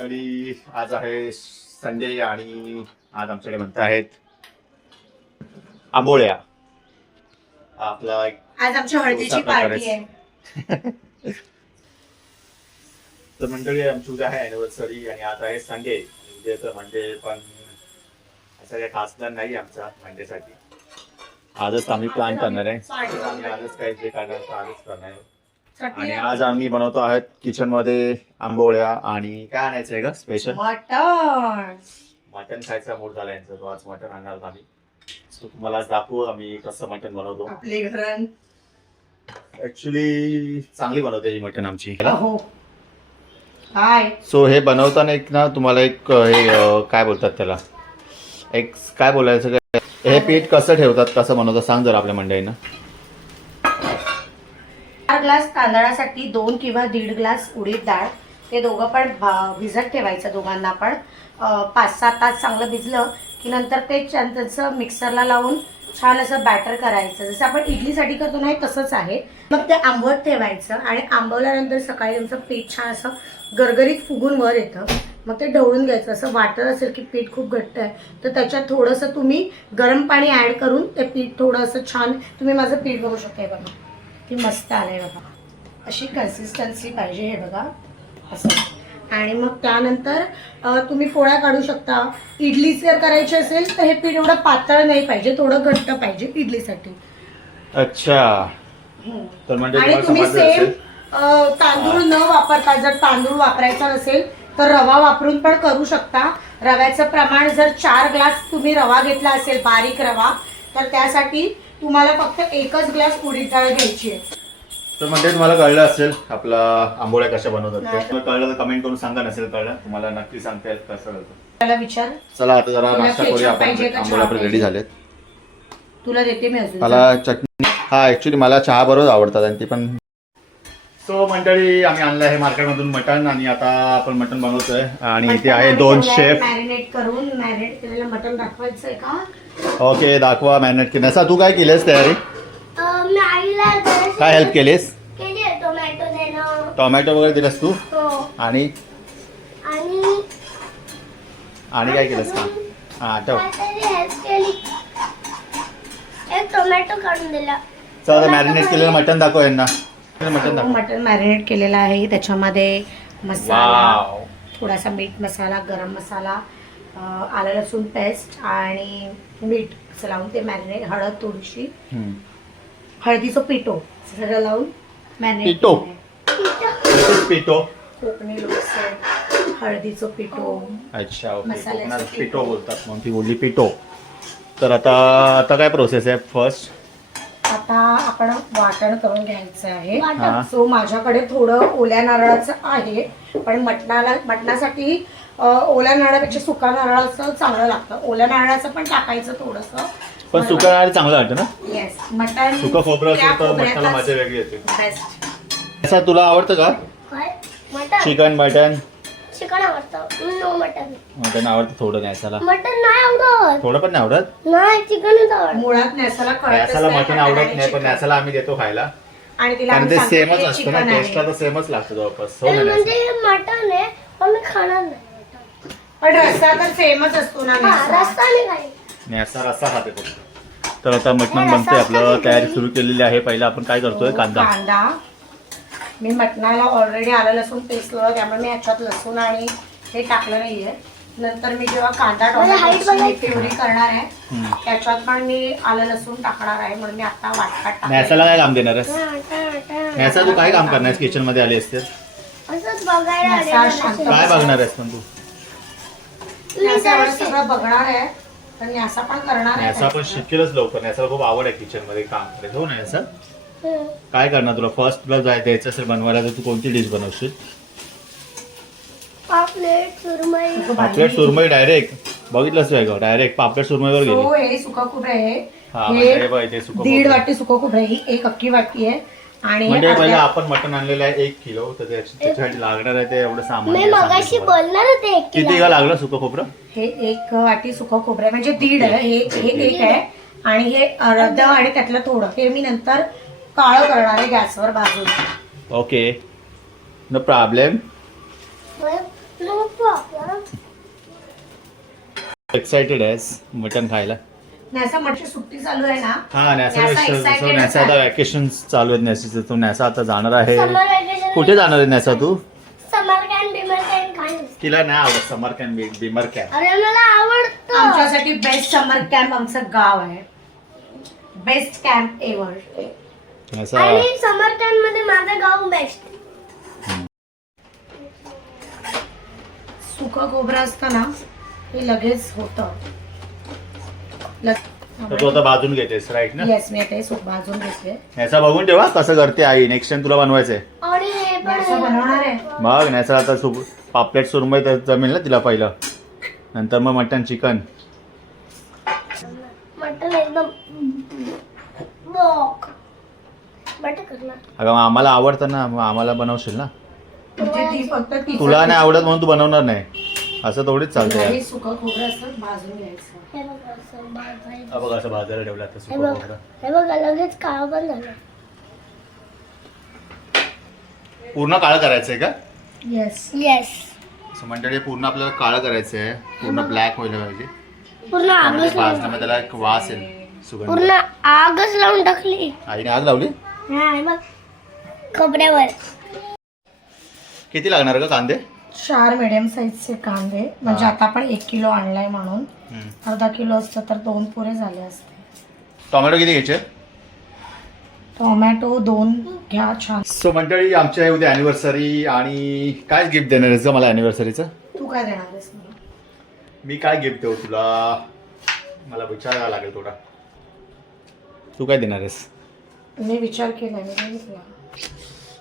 तरी आज आहे संडे आणि आज आमच्याकडे म्हणत आहेत आंबोळ्या. आपला एक आज आमच्या हळदीची पार्टी आहे. तर मंडळी आमची उद्या आहे अॅनिव्हर्सरी आणि आज आहे संडे. उद्याचं मंडे पण असं काही खास प्लॅन नाही आमचा मंडेसाठी. आजच आम्ही प्लॅन करणार आहे. आम्ही आजच काही जे करणार आजच करणार आहे. आणि आज आम्ही बनवतो आहोत किचन मध्ये आंबोळ्या. आणि काय आणायचं आहे का स्पेशल? मटन खायचा मूड झाला यांचा, तो आज मटन आणणार आम्ही. तुम्हाला आज दाखवू आम्ही कसं मटन बनवतो. आपले घरात ऍक्च्युली चांगली बनवते ही मटन आमची. हो काय सो हे बनवताना एक ना तुम्हाला एक हे काय बोलतात त्याला, एक काय बोलायचं काय, हे पीठ कसं ठेवतात कसं बनवतात सांग जरा आपल्या मंडळींना. 4 ग्लास तांदळासाठी 2 किंवा 1.5 ग्लास उडीद डाळ, ते दोघं पण भिजत ठेवायचं. दोघांना पण 5-7 तास चांगलं भिजलं की नंतर ते त्याचं मिक्सरला लावून छान असं बॅटर करायचं. जसं आपण इडलीसाठी करतो ना तसंच आहे. मग ते आंबवत ठेवायचं आणि आंबवल्यानंतर सकाळी तुमचं पीठ छान असं गरगरीत फुगून वर येतं. मग ते ढवळून घ्यायचं. असं वाटत असेल की पीठ खूप घट्ट आहे तर त्याच्यात थोडंसं तुम्ही गरम पाणी ॲड करून ते पीठ थोडं असं छान, तुम्ही माझं पीठ बघू शकता बघा की मस्त आलं आहे बघा. अशी कन्सिस्टन्सी पाहिजे हे बघा असं. आणि मग त्यानंतर तुम्ही पोळ्या काढू शकता. इडली जर करायची असेल तर हे पीठ एवढं पातळ नाही पाहिजे, थोडं घट्ट पाहिजे इडलीसाठी. अच्छा, तर म्हणजे आणि तुम्ही सेम तांदूळ न वापरता, जर तांदूळ वापरायचा नसेल तर रवा वापरून पण करू शकता. रव्याचं प्रमाण जर 4 ग्लास तुम्ही रवा घेतला असेल बारीक रवा, तर त्यासाठी तुम्हाला फक्त 1 ग्लास उडीद डाळ घ्यायची आहे. तर म्हणजे तुम्हाला कळलं असेल आपला आंबोळ्या कशा बनवतात ते. तुम्हाला कळलं तर कमेंट करून सांगा, नसेल कळलं तुम्हाला नक्की सांगता येईल कसं करतो. त्याला विचार. चला आता जरा तुला नाश्ता करूया आपण. पाहिजे का आंबोळ्या चहा आपले रेडी झालेत. तुला देते मी अजून. मला चटणी, हा ऍक्च्युली मला चहा बरोबर आवडतात आणि ती पण. सो मंडळी आम्ही आणलं आहे मार्केटमधून मटन आणि आता आपण मटन बनवतोय. आणि इथे आहे 2 शेफ. मॅरिनेट करून मॅरिनेट केलेलं मटन दाखवायचंय का? ओके दाखवा मॅरिनेट केलं. तू काय केलीस तयारी? काय हेल्प केलीस? टोमॅटो वगैरे दिलंस तू? आणि आणि काय केलंस का? हा आठव. टोमॅटो काढून दिला. चला मॅरिनेट केलेलं मटन दाखव यांना. मटन दाखव. मटन मॅरिनेट केलेलं आहे. त्याच्यामध्ये मसाला, थोडासा मीठ मसाला, गरम मसाला, आलं लसूण पेस्ट आणि मीठ असं लावून ते मॅरिनेट, हळद थोडीशी, हळदीचं पिठो सगळं लावून मॅरिनेट. पिठो? पिठो कोकणी लोक हळदीचं पिठो. अच्छा ओके, मसाल्याचं कोकणात पिठो बोलतात म्हणून ती बोलली पिठो. तर आता काय प्रोसेस आहे? फर्स्ट आता आपण वाटण करून घ्यायचं आहे. हा. सो माझ्याकडे थोडं ओल्या नारळाचं आहे, पण मटणासाठी ओल्या नारळापेक्षा सुका नारळाचं चांगलं लागतं. ओल्या नारळाचं पण टाकायचं थोडंसं, पण सुका नारळ चांगलं वाटतं ना? येस. मटण सुका खोबरं असेल तर मटणाला मजा वेगळी येते. बेस्ट. असं तुला आवडतं का मटन. चिकन? मटन चिकन आवडतं. No mutton. मटन आवडतं थोडं न्यासाला. मटन नाही आवडत. थोडं पण नाही आवडत? नाही, चिकनच आवडत. मुळात न्यासाला कळतच न्यासाला नाही मटन मटण आवडत आणि नाही, पण चिकन. न्यासाला आम्ही देतो खायला. आणि तिला कारण आम्ही ते सांगतो सेमच हे असतं ना, चिकन आहे. टेस्टला तर सेमच लागतं जवळपास. हो ना म्हणजे न्यासा? हे मटन आहे पण मी खाणार नाही. पण रस्सा तर सेमच असतो ना हा, न्यासा. रस्ता नाही खाईल. न्यासा रस्सा खाते फक्त. तर आता मटण बनतंय आपलं, तयारी सुरू केलेली आहे. पहिला आपण काय करतोय? कांदा. मी मटणाला ऑलरेडी आलं लसूण पेस्ट लावलं, त्यामुळे मी ह्याच्यात लसूण आणि हे टाकलं नाहीये. नंतर मी जेव्हा कांदा टोमॅटोची प्युरी करणार आहे त्याच्यात पण मी आलं लसूण टाकणार आहे, म्हणून मी आता वाटपाट न्यासाला काय काम देणार आहेस? टाटा. न्यासा तू काय काम करणार आहेस किचन मध्ये आली असते? असंच बघायला आले न्यासा ना. शांत. काय बघणार आहेस पण तू? न्यासावर सगळं बघणार आहे, पण न्यासा पण करणार आहे. न्यासा पण शिकेलच लवकर. न्यासाला खूप आवड आहे किचन मध्ये काम करायचं. हो ना न्यासा? काय करणार तुला? फर्स्ट तुला द्यायचं असेल बनवायला तर तू कोणती डिश बनवशील? पापलेट, सुरमई. पापलेट सुरमई डायरेक्ट बघितलंच आहे का? डायरेक्ट पापलेट सुरमईवर गेली. हो, हे सुका खोबरं आहे. हा म्हणजे हे बघ, ते सुकं 1.5 खोबरं. वाटी सुका खोबरं, ही 1 अख्खी वाटी आहे. आणि म्हणजे पहिलं अर्ध्या- आपण मटण आणलेलं आहे 1 किलो, तर त्याच्यासाठी लागणार आहे ते एवढं सामान. मी ते सांगेन मगाशी तुम्हाला. बोलणार होते 1 किती किलो. का लागलं सुकं खोबरं? हे 1 वाटी सुका खोबरं आहे, म्हणजे 1.5 आहे. हे 1 आहे आणि हे अर्ध आणि त्यातलं थोडं हे मी नंतर काळं करणार आहे गॅसवर भाजून. Okay, no problem. एक्साइटेड आहेस मटन खायला? नॅसा मटची सुट्टी चालू आहे ना. हा नॅसा नॅसा excited नॅसा आता आहे. वॅकेशन चालू आहेत नॅसाचे. तो नॅसा आता जाणार आहे. समर वॅकेशन कुठे जाणार आहे नॅसा तू? समर कॅम्प बिमर कॅम्प खायला. तिला नाही आवडत समर कॅम्प बिमर कॅम्प. अरे मला आवडतं. आमच्यासाठी बेस्ट समर कॅम्प आमचं गाव आहे. Best camp ever. नॅसा आणि समर कॅम्प मध्ये माझं गाव बेस्ट. सुकं खोबरं असतं ना हे लगेच होतं. तर तू आता भाजून घेतेस राईट ना? येस मी ते भाजून घेतले. नॅसा बघून ठेवा कसं करते आई. नेक्स्ट टाइम तुला बनवायचंय. आणि हे पण नॅसा बनवणार आहे. मग नॅसा आता पापलेट सुरमई तर जमेल ना तिला पहिलं. नंतर मग मटन चिकन. मटण एकदम बॉक बट करणार. अगं मग आम्हाला आवडतं ना, मग आम्हाला बनवशील ना. म्हणजे ती फक्त तुला नाही आवडत म्हणून तू बनवणार नाही असं थोडीच चालतंय यार. सुकं खोबरं असं भाजून घ्यायचं. हे बघ असं भाजायचं. हा बघ असं भाजायला ठेवलं आता हे सुकं बघ खोबरं. हे बघ लगेच काळं पण झालं. पूर्ण काळं करायचंय का? येस. येस असं मंडळी पूर्ण आपल्याला काळं करायचंय. पूर्ण ब्लॅक व्हायला पाहिजे. पूर्ण त्यामध्ये आगच लावून भाजण्यामध्ये त्याला एक वास येईल सुगंध. पूर्ण आगच लावून टाकली. आईने आग लावली. हा हे बघ खोबऱ्यावर. किती लागणार का कांदे? 4 मिडियम साईजचे कांदे. म्हणजे आता आपण 1 किलो आणलाय म्हणून अर्धा किलो असतं तर 2 पुरे झाले असते. टोमॅटो किती घ्यायचे? टोमॅटो 2 घ्या. छान. सो मंडळी आमच्या आहे उद्या अॅनिव्हर्सरी. आणि काय गिफ्ट देणार आहेस मला अॅनिव्हर्सरीचं? तू काय देणार आहेस मला? मी काय गिफ्ट देऊ तुला मला विचारायला लागेल थोडा. तू काय देणार आहेस? मी विचार केलाय. मी देईन तुला.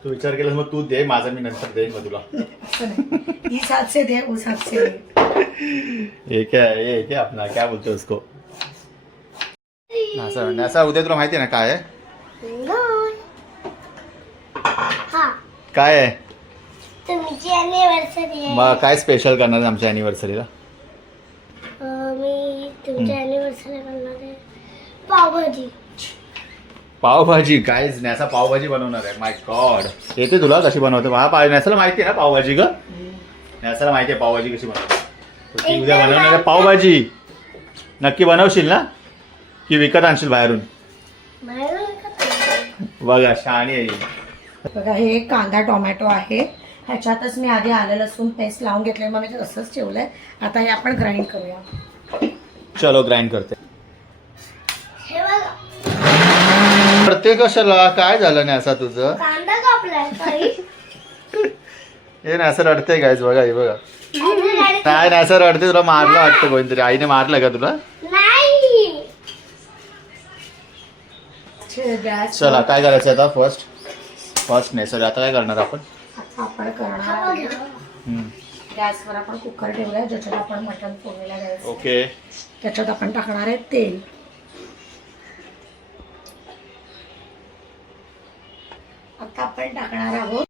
तू विचार केलास मग तू दे. माझं मी नंतर देईन मग तुला. असं नाही. इस हाथ से दे उस हाथ से दे. ये क्या अपना क्या बोलते उसको? नासा उद्या तुला माहिती आहे ना काय आहे? हा काय आहे? तुमची अॅनिव्हर्सरी आहे. मग काय स्पेशल करणार आहे आमच्या अॅनिव्हर्सरीला? मी तुमच्या अॅनिव्हर्सरी करणार आहे पावभाजी. पावभाजी? काय नॅसा पावभाजी बनवणार आहे? माय गॉड. येते तुला कशी बनवते? नॅसाला माहिती आहे ना पावभाजी ग? नॅसाला माहिती आहे पावभाजी कशी बनवते. तर ती उद्या बनवणार आहे पावभाजी. नक्की बनवशील ना की विकत आणशील बाहेरून? बघा शहाणी आहे. बघा हे कांदा टोमॅटो आहे. ह्याच्यातच मी आधी आलं लसूण पेस्ट लावून घेतले. मग मी ते असंच ठेवलंय. आता हे आपण ग्राइंड करूया. चलो ग्राइंड करते. हे बघा करते कशाला? काय झालं नॅसा तुझं? कांदा कापलाय काही. हे नॅसा रडते गायच. बघा हे बघा. नाही नॅसा रडते. तुला मारलं वाटतं कोणतरी. आईने मारलं का तुला? नाही गॅस चला काय करायचं आता? फर्स्ट नाही सॉरी आता काय करणार आपण? आता आपण करणार आहे. गॅसवर आपण कुकर ठेवलाय ज्याच्यात आपण मटण फोडणीला द्यायचं. ओके. त्याच्यात आपण टाकणार आहे तेल. आता आपण टाकणार आहोत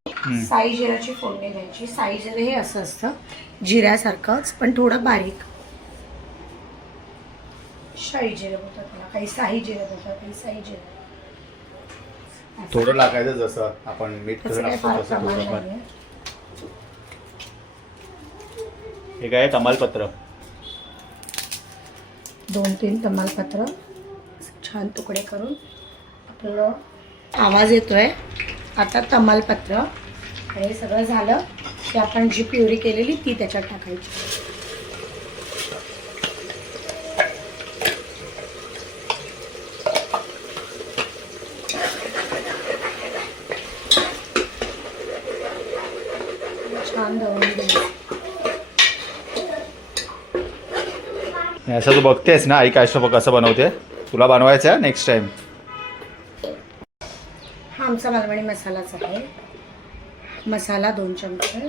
साई जिऱ्याची फोडणी द्यायची. साई जिरे हे असं असतं जिऱ्यासारखंच पण थोडं बारीक. शाई जिरे बोलतात त्याला. काही साई जिरे बोलतात. काही साई जिरे. थोडं टाकायचं जसं आपण मीठ कसं त्याचं काही टाकतो फार तसं प्रमाण थोडं पण. नाहीये. हे काय तमालपत्र. 2-3 तमालपत्र छान तुकडे करून. आपलं आवाज येतोय. आता तमालपत्र हे सगळं झालं की आपण जी प्युरी केलेली ती त्याच्यात टाकायची. छान दळून घ्यायचं. असं तू बघतेस ना आई काय कसं बनवते. तुला बनवायचं आहे नेक्स्ट टाइम. हा आमचा मालवणी मसालाच आहे. मसाला 2 चमचे.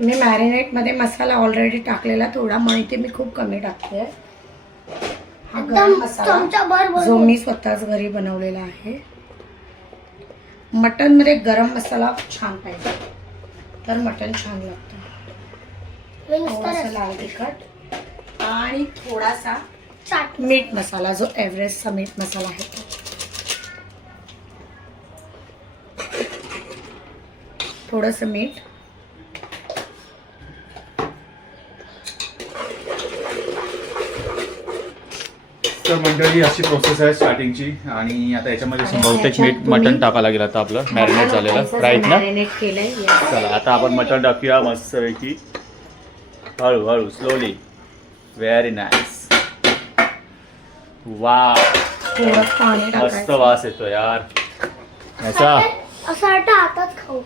मी मॅरिनेटमध्ये मसाला ऑलरेडी टाकलेला थोडा म्हणून इथे मी खूप कमी टाकते. हा गरम मसाला जो मी स्वतःच घरी बनवलेला आहे. मटनमध्ये गरम मसाला छान पाहिजे तर मटन छान लागतं. थोडासा लाल तिखट आणि थोडासा मीठ मसाला जो एव्हरेस्टचा मीठ मसाला आहे तो. थोडंसं मीठ तर मंडळी अशी प्रोसेस आहे स्टार्टिंगची. आणि आता याच्यामध्ये आणि बहुतेक ह्याच्यात मीठ मटण टाकावं लागेल आता आपलं मॅरिनेट झालेलं राईट ना. मॅरिनेट केलंय yes. चला आता आपण मटण टाकूया मस्तपैकी हळूहळू स्लोली. Very nice. वा थोडं पाणी मस्त टाकायचं. वास येतो यार याचा. असं वाटतं हातात खाऊ.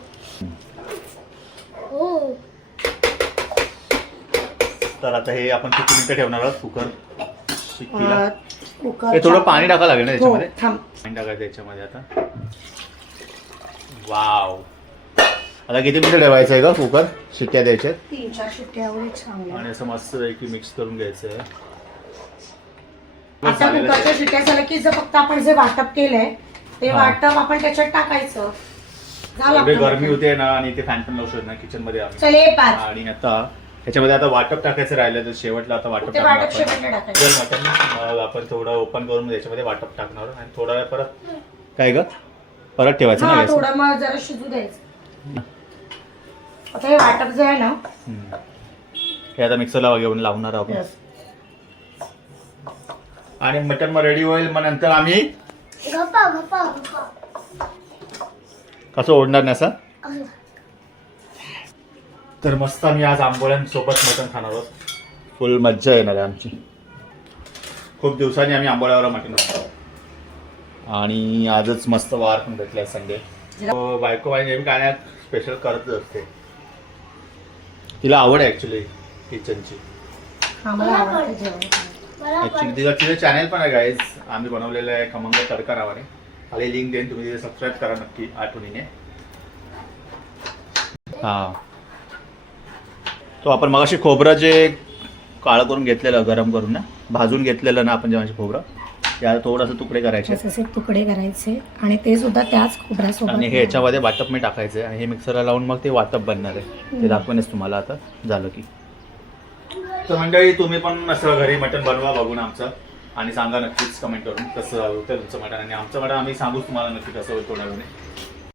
हो तर आता हे आपण किती मिनिटं ठेवणार आहोत कुकर शिट्टीला. कुकर हे थोडं पाणी टाकावं लागेल ना हो त्याच्यामध्ये. थांब. पाणी टाकायचं याच्यामध्ये आता. वाव आता किती मिनिटं ठेवायचं आहे का कुकर शिट्ट्या द्यायच्या 3-4 शिट्ट्या एवढे चांगले. आणि असं मस्त पैकी मिक्स करून घ्यायचं आहे. आता कुकरच्या शिट्ट्या झाल्या की जर फक्त आपण जे वाटप केलंय ते हा. वाटप आपण त्याच्यात टाकायचं. झालं एवढी आपलं गरमी मटण. होते ना आणि ते फॅन पण लावू शकत ना किचन मध्ये आम्ही. चल हे पाच. आणि आता ह्याच्यामध्ये आता वाटप टाकायचं राहिलं तर शेवटला आता वाटप ते टाकणार वाटप आपण. शेवटला टाकायचं. जर मटण मग आपण थोडं ओपन करून याच्यामध्ये वाटप टाकणार आणि थोडा वेळ परत काय ग परत ठेवायचं ना हा गॅसवर? थोडं मग जरा शिजू द्यायचं. आता हे वाटप जे आहे ना हम्म. हे आता मिक्सरला घेऊन लावणार आहोत आपण. yes. आणि मटण मग रेडी होईल मग नंतर आम्ही गप्पा गप्पा गप्पा कसं ओढणार नाही असं. असं. तर मस्त आम्ही आज आंबोळ्यांसोबत मटण खाणार आहोत. फुल मज्जा येणार आहे आमची. खूप दिवसांनी आम्ही आंबोळ्यावर मटण खातो आणि आजच मस्त वार पण भेटलाय संडे. बायको माझी नेहमी काय नाही स्पेशल करतच असते. तिला आवड आहे ऍक्च्युली किचनची. हा मला आवडतं जेवण. मला ऍक्च्युली तिचं चॅनल पण आहे गाईज. आम्ही बनवलेलं आहे खमंग तडका नावाने. खाली लिंक देईन तुम्ही तिथे सबस्क्राईब करा नक्की आठवणीने. हा तो आपण मगाशी खोबरं जे काळं करून घेतलेलं गरम करून ना भाजून घेतलेलं ना आपण जेव्हा खोबरं त्याला थोडंसं तुकडे करायचे असे तुकडे करायचे आणि ते सुद्धा त्याच खोबऱ्यासोबत. आणि हे याच्यामध्ये वाटप मी टाकायचं आणि हे मिक्सरला लावून मग ते वाटप बनणार आहे. ते दाखवणच तुम्हाला आता झालं की. तर मंडळी तुम्ही पण असं घरी मटण बनवा बघून आमचं आणि सांगा नक्कीच कमेंट करून कसं होतं तुमचं मटण. आणि आमचं मटण आम्ही सांगू तुम्हाला नक्की कसं होईल थोड्यावेळाने.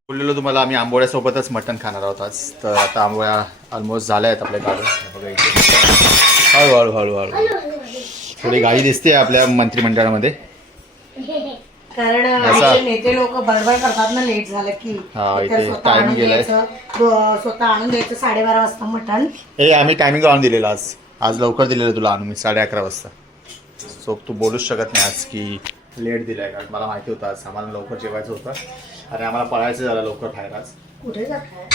बोललेलो तुम्हाला आम्ही आंबोळ्यासोबतच मटण खाणार आहोत आज. तर आता आंबोळ्या ऑलमोस्ट झाल्या आहेत आपल्या काढून. बघा इथे हळूहळू हळूहळू थोडी गाडी दिसते आपल्या मंत्रिमंडळामध्ये. कारण असा- आमचे नेते लोक बडबड करतात ना लेट झालं की हा, इतर इथे स्वतः time आणून गेलाय. द्यायचं. स्वतः आणून द्यायचं 12:30 वाजता मटण. हे आम्ही टायमिंग लावून दिलेलं आज लवकर दिलेलं तुला आणून मी 11:30 वाजता. सो तू बोलूच शकत नाही आज की लेट दिलाय कारण मला माहिती होतं आज आम्हाला लवकर जेवायचं होतं आणि आम्हाला पळायचं झालं लवकर बाहेर आज. कुठे जाताय?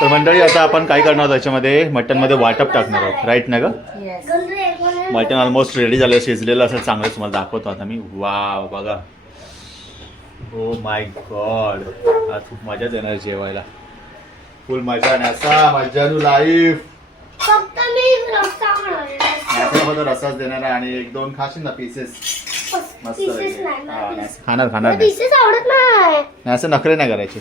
तर मंडळी आता आपण काय करणार आहोत त्याच्यामध्ये मटनमध्ये वाटप टाकणार आहोत राईट ना ग. येस. मटन ऑलमोस्ट रेडी झालं शिजलेलं असं चांगलं तुम्हाला दाखवतो आता मी. वाव बघा हो माय गॉड आज खूप मजाच येणार जेवायला. फुल मजा न्यासा मजा टू लाईफ. फक्त मी रस्ता खाणार. रसाच देणार आहे आणि 1-2 खाशील ना पीसेस मस्त पीसेस हा, नाही खाणार खाणार नाही. पीसेस आवडत नाही. नाही, असं नखरे नाही करायचे.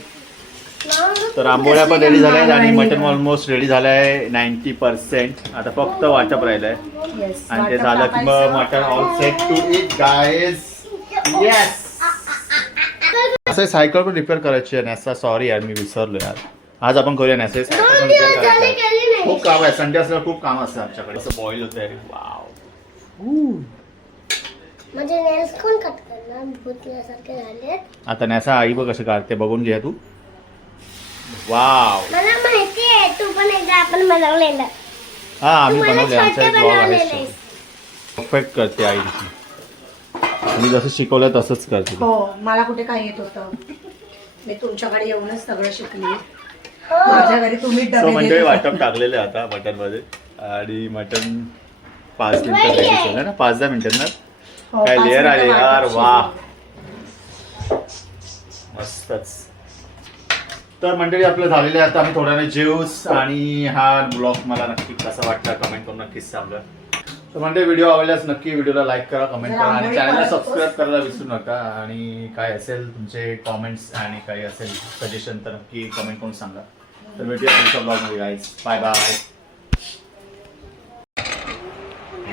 ना. तर आंबोळ्या पण रेडी झाल्या आहेत आणि मटन ऑलमोस्ट रेडी झालं आहे 90%. आता फक्त वाटप राहिलं आहे येस. आणि ते वाटप झालं की मग टाकायचं. Mutton all set to eat guys. Yes असं सायकल पण रिपेअर करायची आहे नॅसा. सॉरी यार मी विसरलो यार. आज आपण करूया नॅसा सायकल पण 2 रिपेअर दिवस झाले करायचं. केली नाही. खूप काम आहे संडे असल्यावर खूप काम असतं आमच्याकडे. असं बॉईल होतं आहे. वाव म्हणजे नेल्स कोण कट करणार भूतल्यासारखे झाले. आता नॅसा आई बघ कसं काढते बघून घ्या तू. वाव मला माहिती आहे तू पण एकदा आपण बनवलेलं. हा आम्ही तुम्हाला बनवले आमचा एक छोटे ब्लॉग बनवलेले. आहे. परफेक्ट करते आई तिची. मी जसं शिकवलं तसंच करते ती. हो मला कुठे काय येत होतं. मी तुमच्याकडे येऊनच सगळं शिकली. हो. माझ्या घरी तुम्ही सो डबे म्हणजे देत होता. वाटप टाकलेलं आहे आता मटन मध्ये आणि मटन 5 मिनिटं रेडी झालं ना 5-10 मिनिटांना. हो, काय 5 लेअर आले मिनिटं यार वाटप वा शिजवलं. मस्तच. तर मंडळी आपलं झालेलं आहे आता आम्ही थोड्याने जेऊस आणि हा ब्लॉग मला नक्की कसा वाटला कमेंट करून नक्कीच सांगा. तर म्हणजे व्हिडिओ आवडल्यास नक्की व्हिडिओला लाईक करा कमेंट करा आणि चॅनलला सबस्क्राईब करायला विसरू नका. आणि काय असेल तुमचे कॉमेंट्स आणि काही असेल सजेशन तर नक्की कमेंट करून सांगा. तर भेटूया पुढच्या ब्लॉगमध्ये गाईज. Bye bye.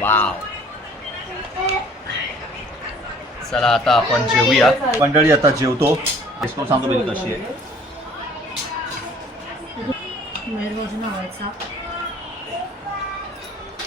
वाव चला आता आपण जेवूया मंडळी. आता जेवतो. डिस्काउंट सांगतो मी कशी आहे. मेर भाजी नावाचा